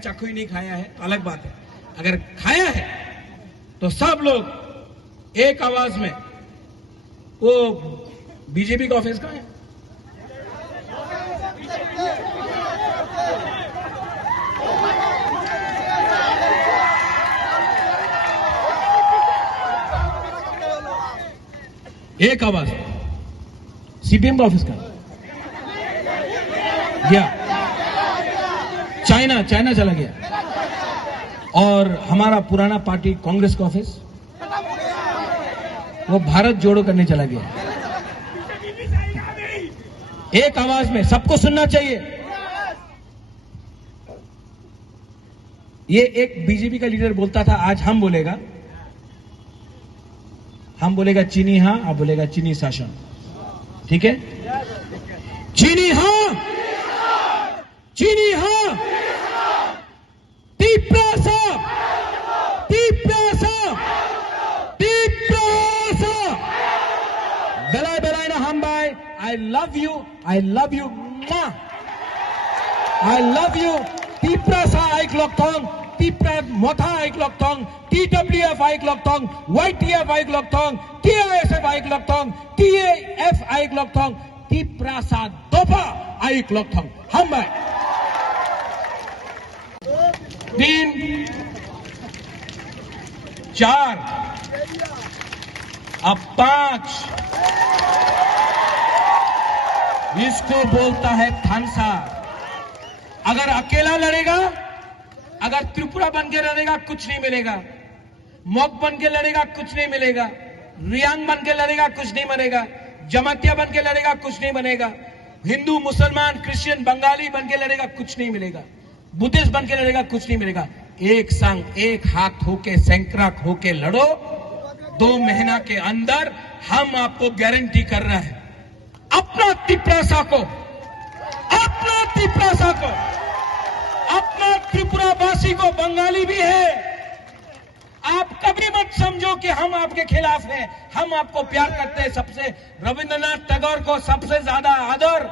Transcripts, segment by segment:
चाकू ही नहीं खाया है तो अलग बात है, अगर खाया है तो सब लोग एक आवाज में, वो बीजेपी का ऑफिस कहां है? एक आवाज सीपीएम का ऑफिस का गया, चाइना चला गया, और हमारा पुराना पार्टी कांग्रेस का ऑफिस वो भारत जोड़ो करने चला गया। एक आवाज में सबको सुनना चाहिए। ये एक बीजेपी का लीडर बोलता था, आज हम बोलेगा चीनी हां, आप बोलेगा चीनी शासन, ठीक है? चीनी हां, चीनी हां, बेलाय ना हम भाई, I love you, I love you, Tiprasa Aik Loktong, Tipra Motha Aik Loktong, TWF Aik Loktong, YTF Aik Loktong, TISF Aik Loktong, TAF Aik Loktong, Tiprasa Dopa Aik Loktong, हम भाई। 3, 4, अब 5, इसको बोलता है थानसा। अगर अकेला लड़ेगा, अगर त्रिपुरा बन के लड़ेगा कुछ नहीं मिलेगा, मोक बन के लड़ेगा कुछ नहीं मिलेगा, रियांग बन के लड़ेगा कुछ नहीं बनेगा, जमातिया बन के लड़ेगा कुछ नहीं बनेगा, हिंदू मुसलमान क्रिश्चियन बंगाली बन के लड़ेगा कुछ नहीं मिलेगा, बुद्धिस्ट बन के लड़ेगा कुछ नहीं मिलेगा। एक संग एक हाथ होके सैंकड़ा होके लड़ो, 2 महीना के अंदर हम आपको गारंटी कर रहे हैं, अपना तिप्रासा को, अपना त्रिपुरावासी को, बंगाली भी है, आप कभी मत समझो कि हम आपके खिलाफ हैं, हम आपको प्यार करते हैं। सबसे रविंद्रनाथ टैगोर को सबसे ज्यादा आदर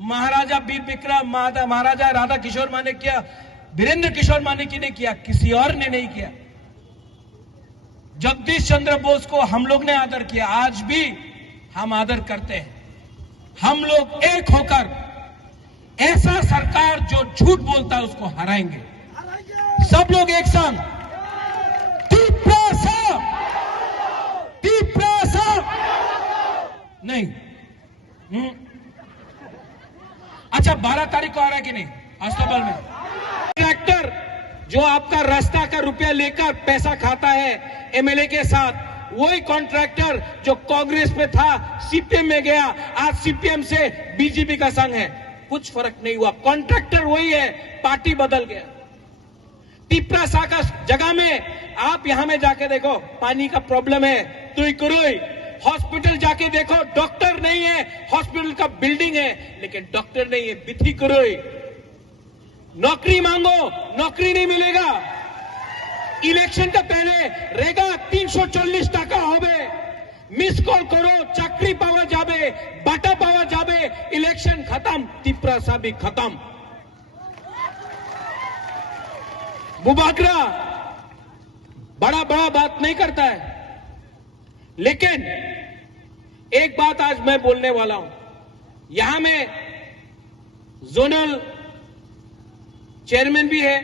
महाराजा वीर विक्रम, महाराजा राधा किशोर मानिक किया, वीरेंद्र किशोर मानिक ने किया, किसी और ने नहीं किया। जगदीश चंद्र बोस को हम लोग ने आदर किया, आज भी हम आदर करते हैं। हम लोग एक होकर ऐसा सरकार जो झूठ बोलता है उसको हराएंगे, सब लोग एक संग। तिप्रासा नहीं। अच्छा, 12 तारीख को आ रहा है कि नहीं अस्तबल में? ट्रैक्टर जो आपका रास्ता का रुपया लेकर पैसा खाता है एमएलए के साथ, वही कॉन्ट्रैक्टर जो कांग्रेस में था सीपीएम में गया, आज सीपीएम से बीजेपी का संग है, कुछ फर्क नहीं हुआ, कॉन्ट्रैक्टर वही है, पार्टी बदल गया। तिप्रासा का जगह में आप यहां में जाके देखो, पानी का प्रॉब्लम है, तुईकुरुई हॉस्पिटल जाके देखो, डॉक्टर नहीं है, हॉस्पिटल का बिल्डिंग है लेकिन डॉक्टर नहीं है, बिथिकुरुई। नौकरी मांगो, नौकरी नहीं मिलेगा। इलेक्शन का पहले रेगा 340 টাকা হবে, मिस कॉल करो, चाकरी पावा जाबे, बाटा पावा जाबे, इलेक्शन खत्म, तिप्रासा भी खत्म। बुबागरा बड़ा बात नहीं करता है, लेकिन एक बात आज मैं बोलने वाला हूं। यहां में जोनल चेयरमैन भी है,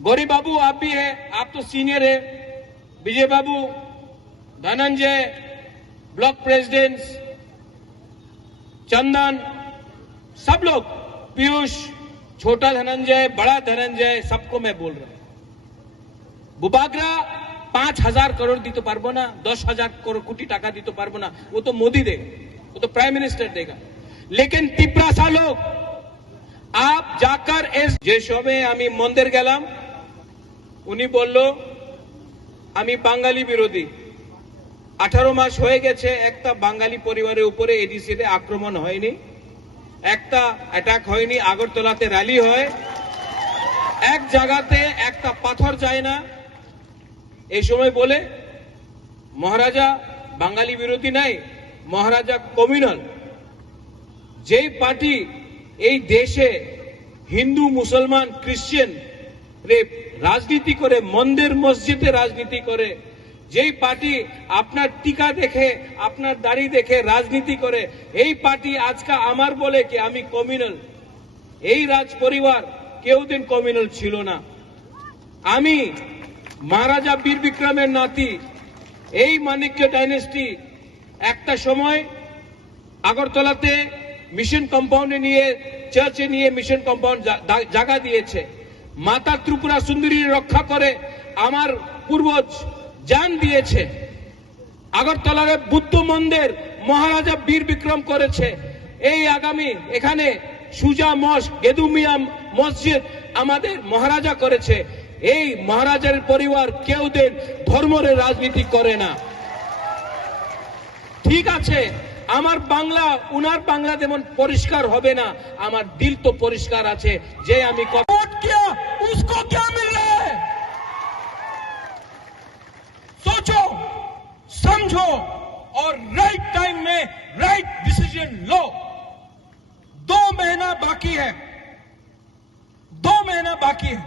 गौरी बाबू आप भी है, आप तो सीनियर है, विजय बाबू धनंजय, ब्लॉक प्रेसिडेंट, चंदन, सब लोग, पीयूष, छोटा धनंजय, बड़ा धनंजय, सबको मैं बोल रहा हूं, बुबागरा 5,000 करोड़ दी तो पारबो ना, 10,000 कोटी टाका दी तो पारबो ना, वो तो मोदी देगा, वो तो प्राइम मिनिस्टर देगा। लेकिन तिप्रासा लोग, आप जाकर যে সবে আমি মন্দির গেলাম, উনি বলল আমি বাঙালি বিরোধী। 18 মাস হয়ে গেছে, একটা বাঙালি পরিবারের উপরে এডিসিতে আক্রমণ হয়নি, একটা অ্যাটাক হয়নি, আগরতলাতে র্যালি হয়, এক জায়গাতে একটা পাথর যায় না। এই সময় বলে মহারাজা বাঙালি বিরোধী নাই, মহারাজা কমিউনাল। যেই পার্টি এই দেশে হিন্দু, মুসলমান, খ্রিস্টান রাজনীতি করে, মন্দির মসজিদে রাজনীতি করে, যেই পার্টি আপনার টিকা দেখে, আপনার দাড়ি দেখে রাজনীতি করে, এই পার্টি আজকে আমার বলে কি আমি কমিউনাল। এই রাজ পরিবার কেউ দিন কমিউনাল ছিল না। আমি মহারাজা বীর বিক্রমের নাতি, এই মানিক্য ডাইনেস্টি একটা সময় আগরতলাতে মিশন কম্পাউন্ডে নিয়ে, চার্চে নিয়ে মিশন কম্পাউন্ড জায়গা দিয়েছে। মাতা ত্রিপুরা সুন্দরী রক্ষা করে আমার পূর্বজ জান দিয়েছে। আগরতলার বুদ্ধ মন্দির মহারাজা বীর বিক্রম করেছে। এই আগামী এখানে সুজা মস্ক, গেদুমিয়া মসজিদ আমাদের মহারাজা করেছে। এই মহারাজার পরিবার কেউ দিন ধর্মের রাজনীতি করে না। ঠিক আছে, আমার বাংলা উনার বাংলা যেমন পরিষ্কার হবে না, আমার দিল তো পরিষ্কার আছে। যে আমি वोट किया उसको क्या मिल रहा है, सोचो समझो और राइट टाइम में राइट डिसीजन लो। 2 महीना बाकी है, 2 महीना बाकी है।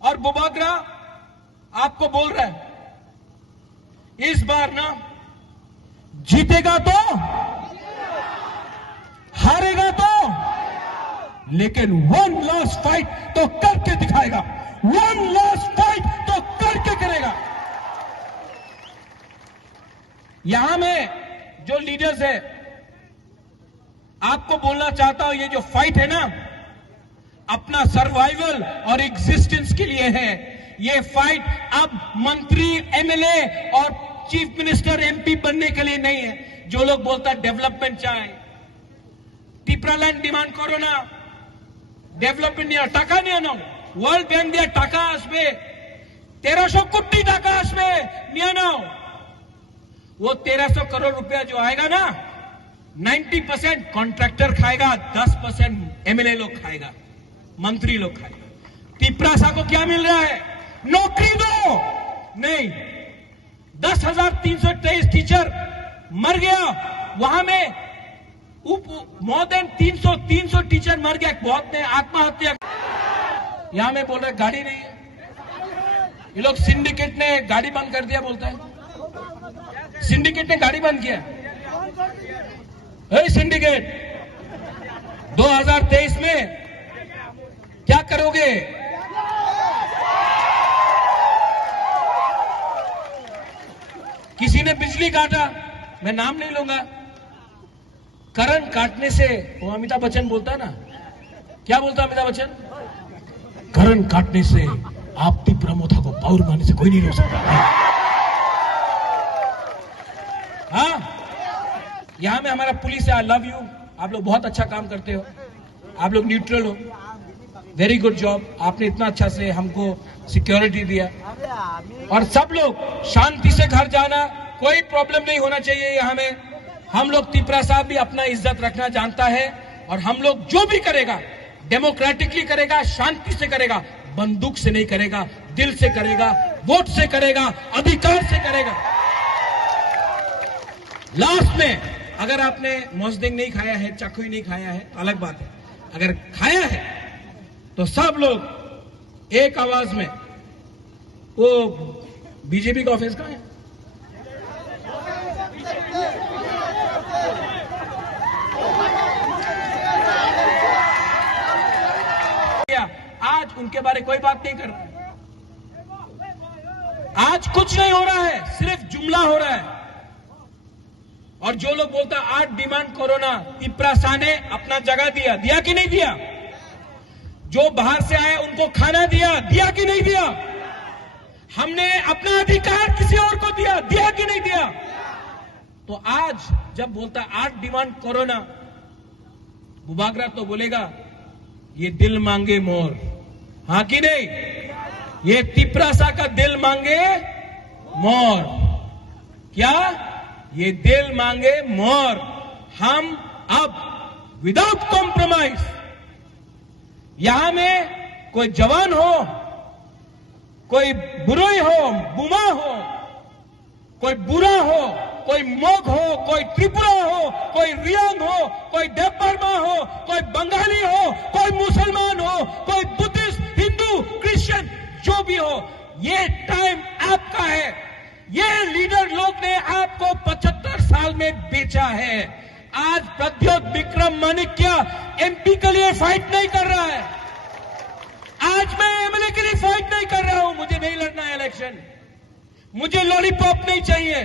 और बुबागरा आपको बोल रहा है इस बार ना जीतेगा तो, हारेगा तो, लेकिन 1 लास्ट फाइट तो करके दिखाएगा, 1 लास्ट फाइट तो करके करेगा। यहां में जो लीडर्स है, आपको बोलना चाहता हूं, ये जो फाइट है ना, अपना सर्वाइवल और एग्जिस्टेंस के लिए है। ये फाइट अब मंत्री, एमएलए और चीफ मिनिस्टर, एमपी बनने के लिए नहीं है। जो लोग बोलता डेवलपमेंट चाहे, টিপ্রাল্যান্ড ডিমান্ড করো না, ডেভেলপমেন্ট নিয়ে টাকা নিয়ে নাও, ওয়ার্ল্ড ব্যাংক দিয়ে টাকা আসবে, 1300 কোটি টাকা আসবে, নিয়ে নাও। वो 1300 करोड़ रुपया जो आएगा ना, 90% कॉन्ट्रैक्टर खाएगा, 10% एमएलए लोग खाएगा, मंत्री लोग खाएगा। तिप्रासा को क्या मिल रहा है, नौकरी दो, नहीं। 10,323 टीचर मर गया, वहां में मोर देन 300 टीचर मर गया, बहुत ने आत्महत्या। यहां में बोल रहे गाड़ी नहीं है, ये लोग सिंडिकेट ने गाड़ी बंद कर दिया बोलता है। सिंडिकेट ने गाड़ी बंद किया, सिंडिकेट 2023 में क्या करोगे? किसी ने बिजली काटा, मैं नाम नहीं लूंगा, करंट काटने से, वो अमिताभ बच्चन बोलता है ना, क्या बोलता है अमिताभ बच्चन? करंट काटने से आप तिप्रामोथा को पावर मारने से कोई नहीं रोक सकता। हाँ, यहां में हमारा पुलिस है, आई लव यू, आप लोग बहुत अच्छा काम करते हो, आप लोग न्यूट्रल हो, वेरी गुड जॉब। आपने इतना अच्छा से हमको सिक्योरिटी दिया, और सब लोग शांति से घर जाना, कोई प्रॉब्लम नहीं होना चाहिए। यहां में हम लोग तिप्रासा भी अपना इज्जत रखना जानता है, और हम लोग जो भी करेगा डेमोक्रेटिकली करेगा, शांति से करेगा, बंदूक से नहीं करेगा, दिल से करेगा, वोट से करेगा, अधिकार से करेगा। लास्ट में अगर आपने मोजदेंग नहीं खाया है, चाकुई नहीं खाया है तो अलग बात है, अगर खाया है तो सब लोग एक आवाज में, वो बीजेपी का ऑफिस कहां है? आज उनके बारे कोई बात नहीं कर रहा। आज कुछ नहीं हो रहा है, सिर्फ जुमला हो रहा है। और जो लोग बोलता आज डिमांड कोरोना, तिपरासा ने अपना जगह दिया कि नहीं दिया? जो बाहर से आए उनको खाना दिया कि नहीं दिया? हमने अपना अधिकार किसी और को दिया कि नहीं दिया? तो आज जब बोलता आज डिमांड कोरोना, बुबागरा तो बोलेगा ये दिल मांगे मोर, हाँ कि नहीं? ये तिपरासा का दिल मांगे मोर, क्या ये दिल मांगे मोर? हम अब विदाउट कॉम्प्रोमाइज, यहां में कोई जवान हो, कोई बुराई हो, बुमा हो, कोई बुरा हो, कोई मोग हो, कोई त्रिपुरा हो, कोई रियांग हो, कोई डेबबर्मा हो, कोई बंगाली हो, कोई मुसलमान हो, कोई बुद्धिस्ट, हिंदू, क्रिश्चियन, जो भी हो, ये टाइम आपका है। ये लीडर लोग ने आपको 75 साल में बेचा है। आज प्रद्योत विक्रम माणिक्य एमपी के लिए फाइट नहीं कर रहा है। आज मैं एमएलए के लिए फाइट नहीं कर रहा हूं। मुझे नहीं लड़ना है इलेक्शन, मुझे लॉलीपॉप नहीं चाहिए,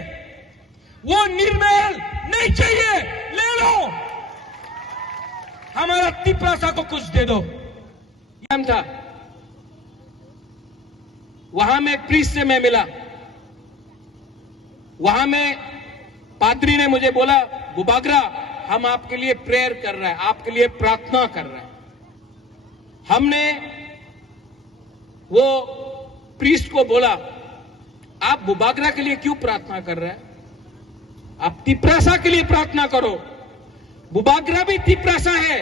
वो निर्मल नहीं चाहिए, ले लो, हमारा तिपरासा को कुछ दे दो। यह था। वहां में एक प्रीस्ट से मैं मिला, वहां में पादरी ने मुझे बोला, बुबागरा हम आपके लिए प्रेयर कर रहे हैं, आपके लिए प्रार्थना कर रहे हैं। हमने वो प्रीस्ट को बोला, आप बुबागरा के लिए क्यों प्रार्थना कर रहे हैं? आप तिपरासा के लिए प्रार्थना करो। बुबागरा भी तिपरासा है,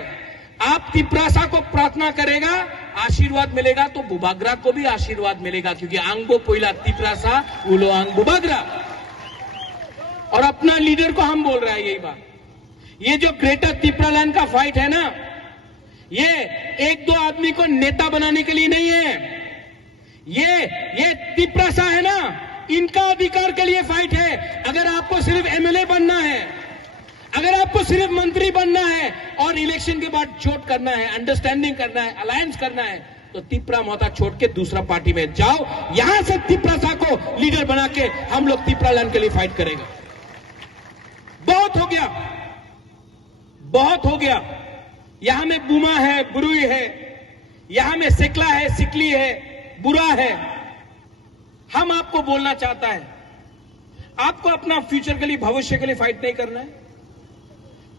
आप तिपरासा को प्रार्थना करेगा, आशीर्वाद मिलेगा, तो बुबागरा को भी आशीर्वाद मिलेगा, क्योंकि आंगो पोइला तिपरासा उलो आंग बुबागरा। और अपना लीडर को हम बोल रहे हैं यही बात। ये जो ग्रेटर तिपरालैंड का फाइट है ना, ये एक दो आदमी को नेता बनाने के लिए नहीं है। ये तिपरासा है ना, इनका अधिकार के लिए फाइट है। अगर आपको सिर्फ एमएलए बनना है, अगर आपको सिर्फ मंत्री बनना है और इलेक्शन के बाद चोट करना है, अंडरस्टैंडिंग करना है, अलायंस करना है, तो तिपरा मोहता छोड़ के दूसरा पार्टी में जाओ। यहां से तिपरासा को लीडर बना के हम लोग तिपरालैंड के लिए फाइट करेंगे। बहुत हो गया, बहुत हो गया। यहां में बुमा है, बुरुई है, यहां में सिकला है, सिकली है, बुरा है। हम आपको बोलना चाहता है, आपको अपना फ्यूचर के लिए, भविष्य के लिए फाइट नहीं करना है?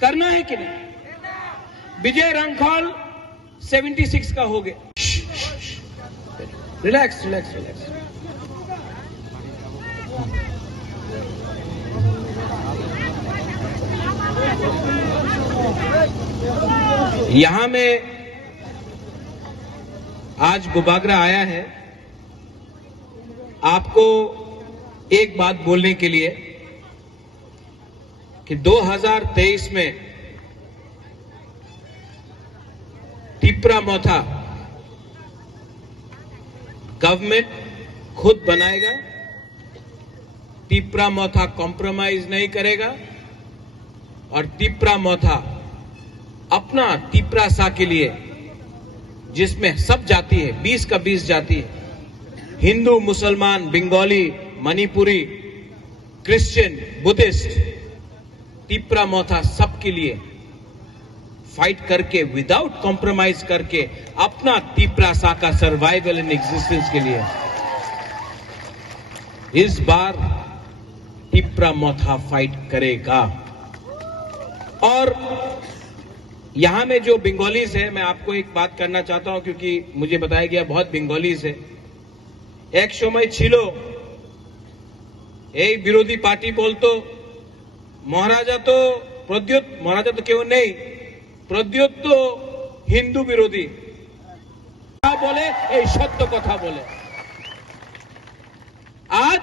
करना है कि नहीं? विजय रंखौल 76 का हो गया। Relax relax relax. यहां में आज बुबागरा आया है आपको एक बात बोलने के लिए कि 2023 में तिपरा मोथा गवर्नमेंट खुद बनाएगा। तिपरा मोथा कॉम्प्रोमाइज नहीं करेगा और तिपरा मोथा अपना तिपरासा के लिए, जिसमें सब जाति है, 20 का 20 जाति है, हिंदू, मुसलमान, बंगाली, मणिपुरी, क्रिश्चियन, बुद्धिस्ट, तिपरा मोथा सबके लिए फाइट करके, विदाउट कॉम्प्रोमाइज करके, अपना तिपरासा का सर्वाइवल इन एग्जिस्टेंस के लिए इस बार तिपरा मोथा फाइट करेगा। और यहां में जो बंगालीज है, मैं आपको एक बात करना चाहता हूं, क्योंकि मुझे बताया गया बहुत बंगालीज है। एक समय छिलो এই বিরোধী পার্টি বলতো মহারাজা তো প্রদ্যোত, মহারাজা তো কেউ নেই, প্রদ্যোত তো হিন্দু বিরোধী বলে, এই সত্য কথা বলে। आज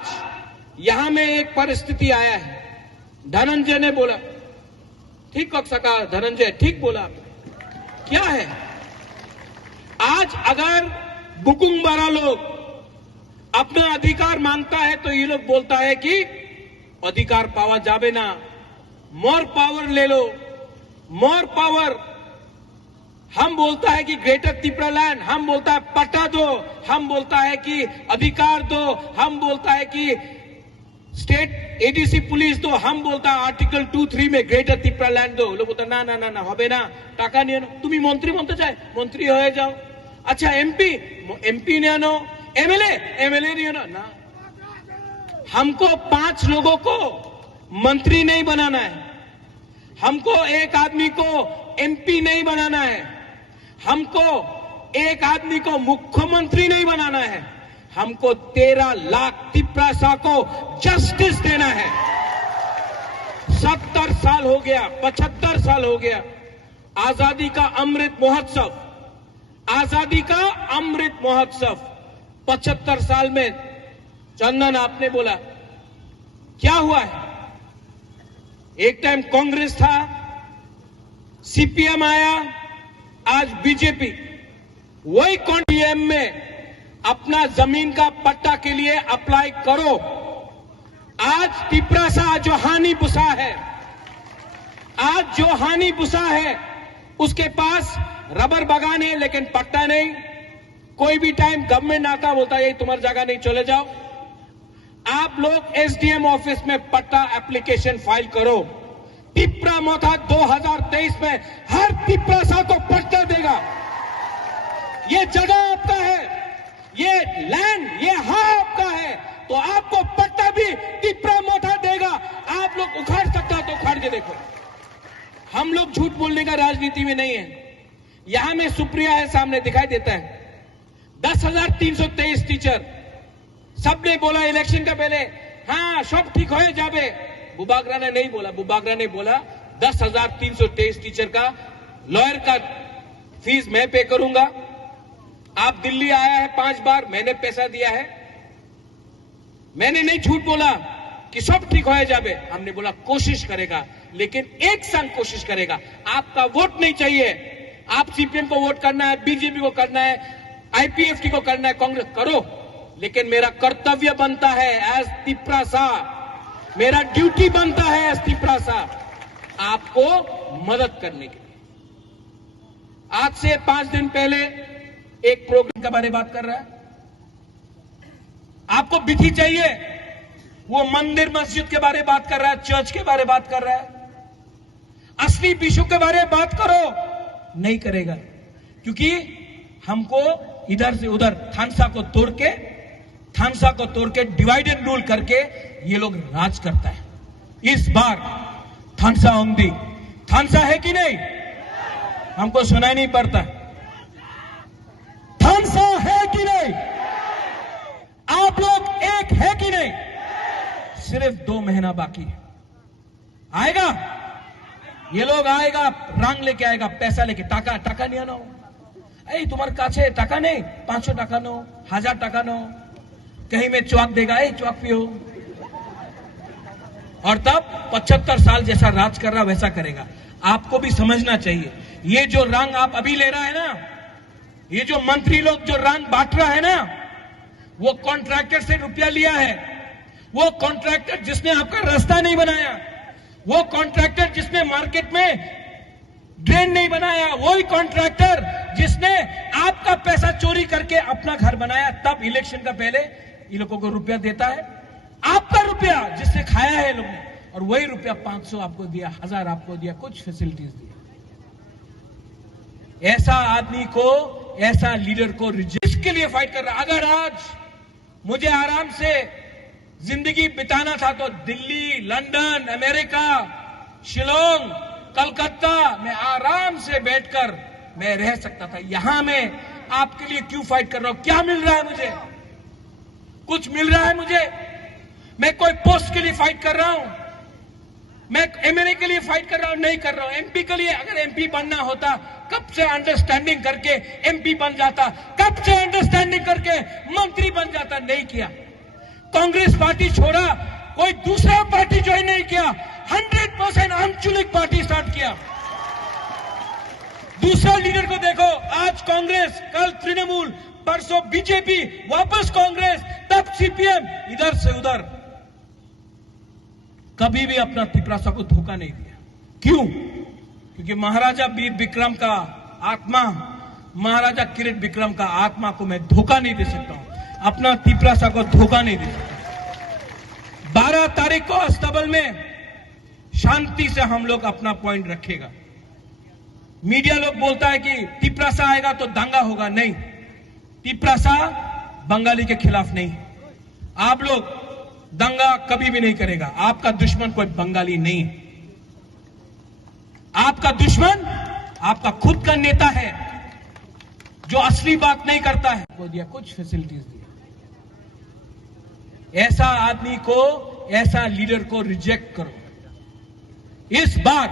यहां में एक परिस्थिति आया है। धनंजय ने बोला, ठीक कह सका धनंजय, ठीक बोला। क्या है, आज अगर बुकुंबारा लोग अपना अधिकार मांगता है तो ये लोग बोलता है कि अधिकार पावा जावे ना, मोर पावर ले लो, मोर पावर हम बोलता है कि ग्रेटर त्रिपुरालैंड, हम बोलता है पट्टा दो, हम बोलता है कि अधिकार दो, हम बोलता है कि स्टेट एडीसी पुलिस दो, हम बोलता है आर्टिकल 2-3 में ग्रेटर त्रिपुरालैंड दो। लोग बोलता ना ना ना ना होबे ना, टाका नहीं आनो, तुम्हें मंत्री बनते चाहे मंत्री हो जाओ। अच्छा एमपी नहीं आनो, एमएलए नहीं आनो ना। हमको 5 लोगों को मंत्री नहीं बनाना है, हमको एक आदमी को एमपी नहीं बनाना है, हमको एक आदमी को मुख्यमंत्री नहीं बनाना है, हमको 13 लाख त्रिपुरा को जस्टिस देना है। 70 साल हो गया, 75 साल हो गया आजादी का अमृत महोत्सव, आजादी का अमृत महोत्सव 75 साल में। चंदन आपने बोला क्या हुआ है? एक टाइम कांग्रेस था, सीपीएम आया, आज बीजेपी। वही कॉन्टीएम में अपना जमीन का पट्टा के लिए अप्लाई करो। आज त्रिपुरा जो हानि बुसा है, आज जो हानि बुसा है, उसके पास रबर बागान है लेकिन पट्टा नहीं। कोई भी टाइम गवर्नमेंट आता बोलता है ये तुम्हारी जगह नहीं, चले जाओ। आप लोग एसडीएम ऑफिस में पट्टा एप्लीकेशन फाइल करो। त्रिपुरा मोथा 2023 में हर त्रिपुरा को पट्टा देगा। ये जगह आपका है, ये लैंड, ये आपका है, तो आपको पट्टा भी त्रिपुरा मोथा देगा। आप लोग उखाड़ सकता तो उखाड़ के देखो। हम लोग झूठ बोलने का राजनीति में नहीं है। यहां में सुप्रिया है, सामने दिखाई देता है 10,323 टीचर। सबने बोला इलेक्शन का पहले हाँ सब ठीक हो जावे। बुबागरा ने नहीं बोला, बुबागरा ने बोला 10,323 टीचर का लॉयर का फीस मैं पे करूंगा। आप दिल्ली आया है 5 बार, मैंने पैसा दिया है। मैंने नहीं झूठ बोला कि सब ठीक हो जावे। हमने बोला कोशिश करेगा, लेकिन एक संग कोशिश करेगा। आपका वोट नहीं चाहिए। आप सीपीएम को वोट करना है, बीजेपी को करना है, आईपीएफटी को करना है, कांग्रेस करो, लेकिन मेरा कर्तव्य बनता है एज त्रिपुरा, मेरा ड्यूटी बनता है एज त्रिपुरा आपको मदद करने के लिए। आज से 5 दिन पहले एक प्रोग्राम के बारे में बात कर रहा है। आपको विधि चाहिए, वो मंदिर मस्जिद के बारे में बात कर रहा है, चर्च के बारे में बात कर रहा है। असली विषयों के बारे में बात करो, नहीं करेगा। क्योंकि हमको इधर से उधर थानसा को तोड़ के डिवाइड एंड रूल करके ये लोग राज करता है। इस बार थानसा है कि नहीं? हमको सुनाई नहीं पड़ता। थानसा है कि नहीं? आप लोग एक है कि नहीं? सिर्फ 2 महीना बाकी है। आएगा ये लोग, आएगा रंग लेके आएगा, पैसा लेके। टाका नहीं आना। ऐ तुम्हारे काछे टाका नहीं, 500 टाका नो, 1000 टाका नो, कहीं में चौक देगा, चौक पियो। और तब 75 साल जैसा राज कर रहा वैसा करेगा। आपको भी समझना चाहिए, ये जो रंग आप अभी ले रहा है ना, ये जो मंत्री लोग जो रंग बांट रहा है ना, वो कॉन्ट्रैक्टर से रुपया लिया है। वो कॉन्ट्रैक्टर जिसने आपका रास्ता नहीं बनाया, वो कॉन्ट्रैक्टर जिसने मार्केट में ड्रेन नहीं बनाया, वही कॉन्ट्रैक्टर जिसने आपका पैसा चोरी करके अपना घर बनाया, तब इलेक्शन का पहले ये लोगों को रुपया देता है। आपका रुपया जिसने खाया है लोगों ने, और वही रुपया 500 आपको दिया, 1000 आपको दिया, कुछ फैसिलिटीज दिया। ऐसा आदमी को, ऐसा लीडर को रिजेक्ट के लिए फाइट कर रहा। अगर आज मुझे आराम से जिंदगी बिताना था तो दिल्ली, लंदन, अमेरिका, शिलोंग, कलकत्ता में आराम से बैठकर मैं रह सकता था। यहां मैं आपके लिए क्यों फाइट कर रहा हूं? क्या मिल रहा है मुझे? कुछ मिल रहा है मुझे? मैं कोई पोस्ट के लिए फाइट कर रहा हूं? मैं एमएलए के लिए फाइट कर रहा हूं? नहीं कर रहा हूं। एमपी के लिए, अगर एमपी बनना होता कब से अंडरस्टैंडिंग करके एमपी बन जाता, कब से अंडरस्टैंडिंग करके मंत्री बन जाता। नहीं किया। कांग्रेस पार्टी छोड़ा, कोई दूसरा पार्टी ज्वाइन नहीं किया, 100% आंचलिक पार्टी स्टार्ट किया। दूसरा लीडर को देखो, आज कांग्रेस, कल तृणमूल, परसों बीजेपी, वापस कांग्रेस, तब सीपीएम, इधर से उधर। कभी भी अपना त्रिपुरा को धोखा नहीं दिया। क्यों? क्योंकि महाराजा वीर विक्रम का आत्मा, महाराजा किरीट विक्रम का आत्मा को मैं धोखा नहीं दे सकता हूं, अपना तिपरासा को धोखा नहीं दे सकता। 12 तारीख को अस्तबल में शांति से हम लोग अपना पॉइंट रखेगा। मीडिया लोग बोलता है कि तिपरासा आएगा तो दंगा होगा, नहीं, तिपरासा बंगाली के खिलाफ नहीं। आप लोग दंगा कभी भी नहीं करेगा। आपका दुश्मन कोई बंगाली नहीं है, आपका दुश्मन आपका खुद का नेता है जो असली बात नहीं करता है। वो दिया कुछ फैसिलिटीज दिया, ऐसा आदमी को, ऐसा लीडर को रिजेक्ट करो। इस बार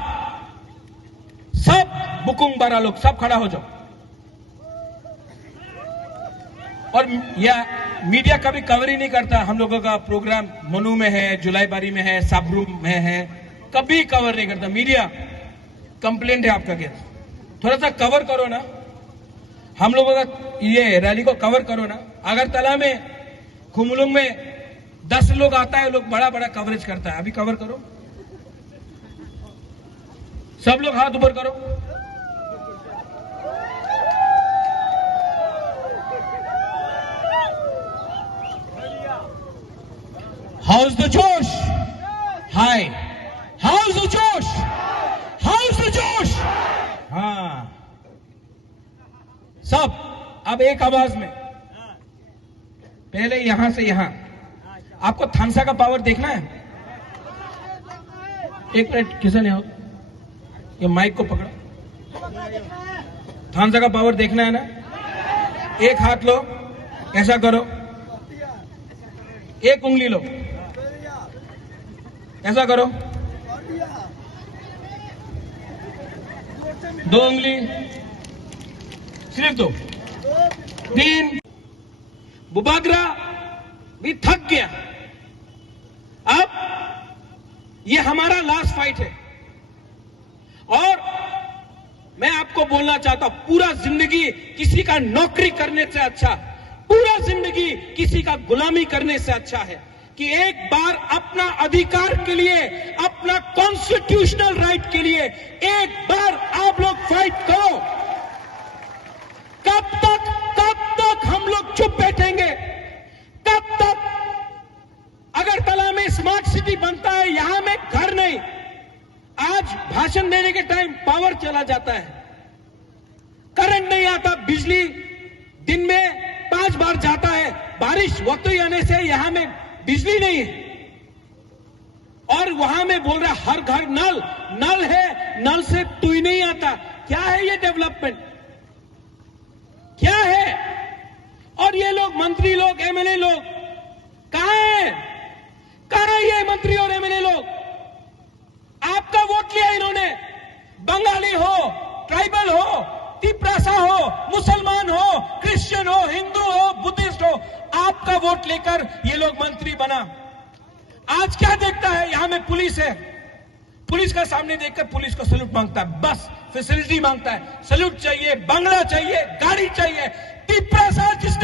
सब बुकुंग बारा लोग सब खड़ा हो जाओ। और यह मीडिया कभी कवर ही नहीं करता। हम लोगों का प्रोग्राम मनु में है, जुलाईबारी में है, साबरू में है, कभी कवर नहीं करता मीडिया। कंप्लेंट है आपका क्या? थोड़ा सा कवर करो ना, हम लोगों का ये रैली को कवर करो ना। अगरतला में, खुमलुंग में 10 लोग आता है, लोग बड़ा बड़ा कवरेज करता है, अभी कवर करो। सब लोग हाथ ऊपर करो। हाउस द जोश, हाय, हाउस द जोश, हाउस द जोश। हाँ, सब अब एक आवाज में, पहले यहां से यहां। आपको थानसा का पावर देखना है? एक मिनट, किसी ने हो ये माइक को पकड़ा। थानसा का पावर देखना है ना? एक हाथ लो, ऐसा करो, एक उंगली लो, ऐसा करो, 2 उंगली, सिर्फ 2, 3। बुबागरा भी थक गया। अब ये हमारा लास्ट फाइट है। और मैं आपको बोलना चाहता हूं, पूरा जिंदगी किसी का नौकरी करने से अच्छा, पूरा जिंदगी किसी का गुलामी करने से अच्छा है कि एक बार अपना अधिकार के लिए, अपना कॉन्स्टिट्यूशनल राइट के लिए एक बार आप लोग फाइट करो। कब तक हम लोग चुप बैठेंगे? कब तक? अगरतला में स्मार्ट सिटी बनता है, यहां में घर नहीं। आज भाषण देने के टाइम पावर चला जाता है, करंट नहीं आता, बिजली दिन में 5 बार जाता है, बारिश वक्त ही आने से यहां में बिजली नहीं है। और वहां में बोल रहा हर घर नल है, नल से तू ही नहीं आता। क्या है ये डेवलपमेंट? क्या है? और ये लोग मंत्री लोग, एमएलए लोग कहां है? कहां है ये मंत्री और एमएलए लोग? आपका वोट लिया इन्होंने, बंगाली हो, ट्राइबल हो, तिपरासा हो, मुसलमान हो, क्रिश्चियन हो, हिंदू हो, बुद्धिस्ट हो, आपका वोट लेकर ये लोग मंत्री बना। आज क्या देखता है? यहां में पुलिस है, पुलिस का सामने देखकर पुलिस को सैल्यूट मांगता है, बस फैसिलिटी मांगता है, सैल्यूट चाहिए, बंगला चाहिए, गाड़ी चाहिए। तिपरासा जिसने